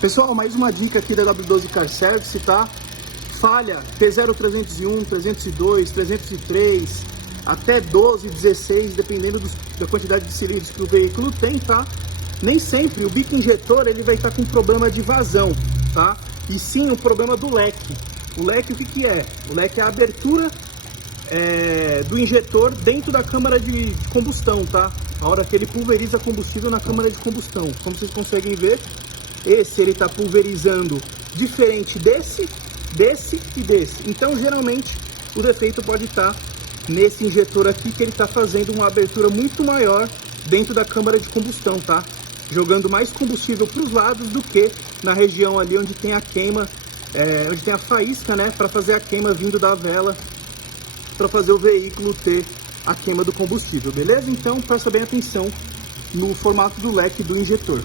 Pessoal, mais uma dica aqui da W12 Car Service, tá? Falha T0301, 302, 303, até 12, 16, dependendo da quantidade de cilindros que o veículo tem, tá? Nem sempre o bico injetor ele vai estar com problema de vazão, tá? E sim o problema do leque. O leque o que é? O leque é a abertura do injetor dentro da câmara de combustão, tá? A hora que ele pulveriza combustível na câmara de combustão. Como vocês conseguem ver, esse ele está pulverizando diferente desse e desse. Então, geralmente, o defeito pode estar nesse injetor aqui, que ele está fazendo uma abertura muito maior dentro da câmara de combustão, tá? Jogando mais combustível para os lados do que na região ali onde tem a queima, onde tem a faísca, né? Para fazer a queima vindo da vela, para fazer o veículo ter a queima do combustível, beleza? Então, presta bem atenção no formato do leque do injetor.